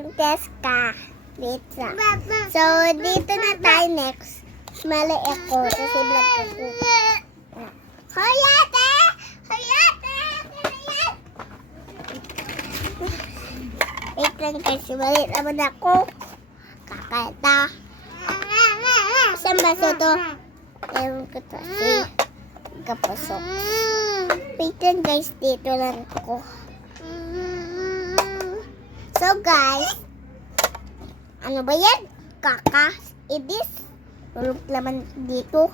Princess ka. Pizza. So, dito na tayo next. Mali ako. Kasi vlog ko. Hoyate! Hoyate! Wait lang kasi mali naman ako. Kakata. Saan baso to? Ewan ko to. Kapasok. Wait lang guys. Dito lang ako. So guys. Ano ba yan? Kaka. Idis. Tulog naman dito.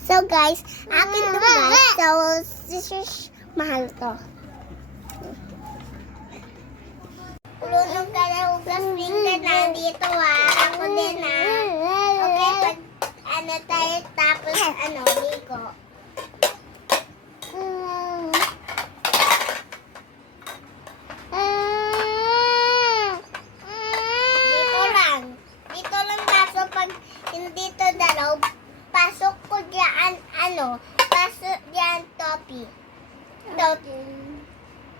So guys. Akin to guys. So this is mahal to. Ulunong ka na hugas rin ka na dito Ako din Okay, pag ano tayo tapos ligo. Dito lang baso pag hindi to dalaw. Pasok ko diyan pasok diyan topi.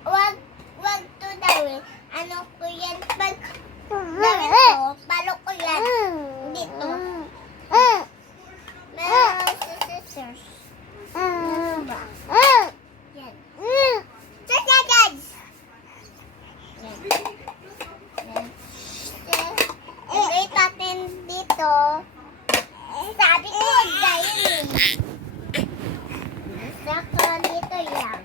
Wag to dawin. Ko yan pag dawin ko, balok ko yan dito. Meron sa scissors. Ano ba? Yan. Guys! Yan. Ilagay natin dito. Sabi ko, dahil saka dito yan.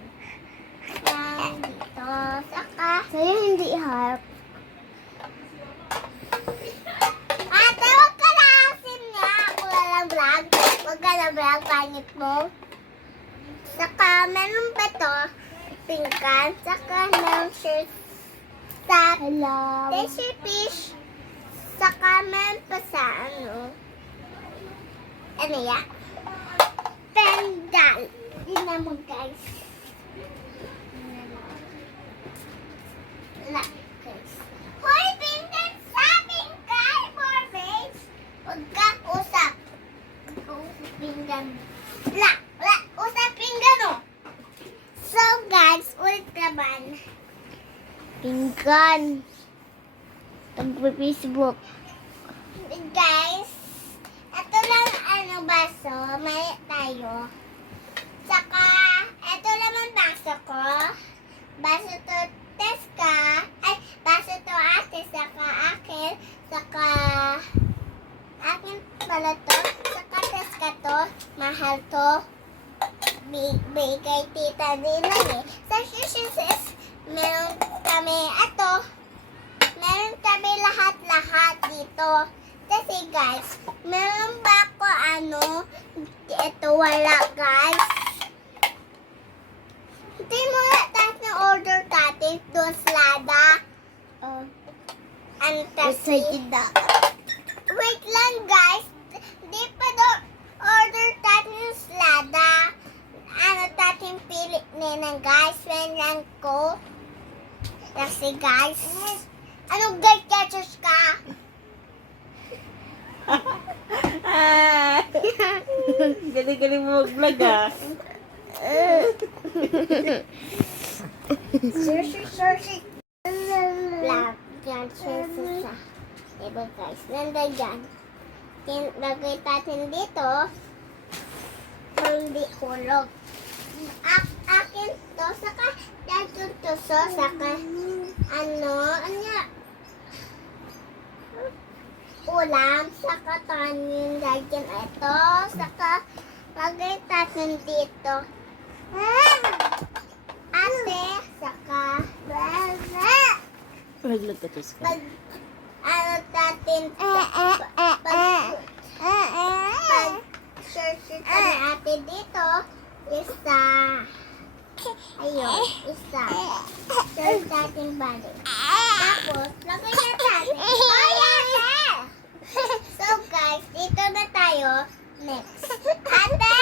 Yan dito. Saka. Sa'yo hindi harap. Ate, huwag ka na asin nga. Ako lang vlog. Huwag ka na vlog. Pangit mo. Saka, meron ba to? Pingkan. Saka, meron shirt. Tissue fish. Saka, meron pa sa ano yan? Pendal. Tingnan mo guys. Guys. Hoy, pindan sa bingkay for face. Huwag ka usap. Usap pinggan. Usap pinggan o. So guys, ulit naman. Pinggan. Tag-Facebook. Guys, ito lang baso. Mali tayo. Saka, ito naman baso ko. Baso to Teska. Baso to ate. Saka akin. Saka, akin pala to. Saka Teska to. Mahal to. Bigay tita nila Sa Shishisis, meron kami ito. Meron kami lahat-lahat dito. Kasi guys, meron ba ako ito wala guys. Hindi mo nga tayo na order natin doon Slada. Wait lang guys. Hindi pa doon order natin Slada. Tatin pilit nila guys. When lang ko. Kasi guys. Anong guys catchers ka? Galing-galing mo mag-vlog Search. Vlog. Yan, search. Diba guys, nanday dyan. Lagay natin dito. Hindi hulog. Akin to, saka dito to, saka ulam, saka tanin lagyan ito, saka lagay natin dito. Ate, saka Naglag ka, Teska. natin search ni ate dito, isa. Ayun, isa. Search natin balik. Tapos, lagay na natin. So guys, dito na tayo. Next. Ate!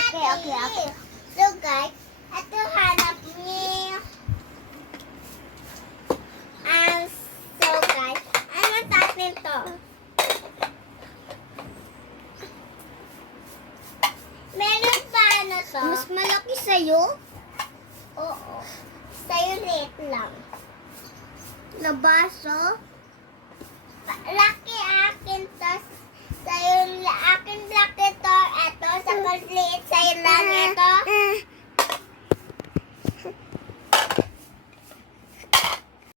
Okay. So guys, ito hanap niyo. So guys, ano natin to? Meron pa to? Mas malaki sa'yo? Oo. Sa'yo rate lang. sa baso. Laki akin to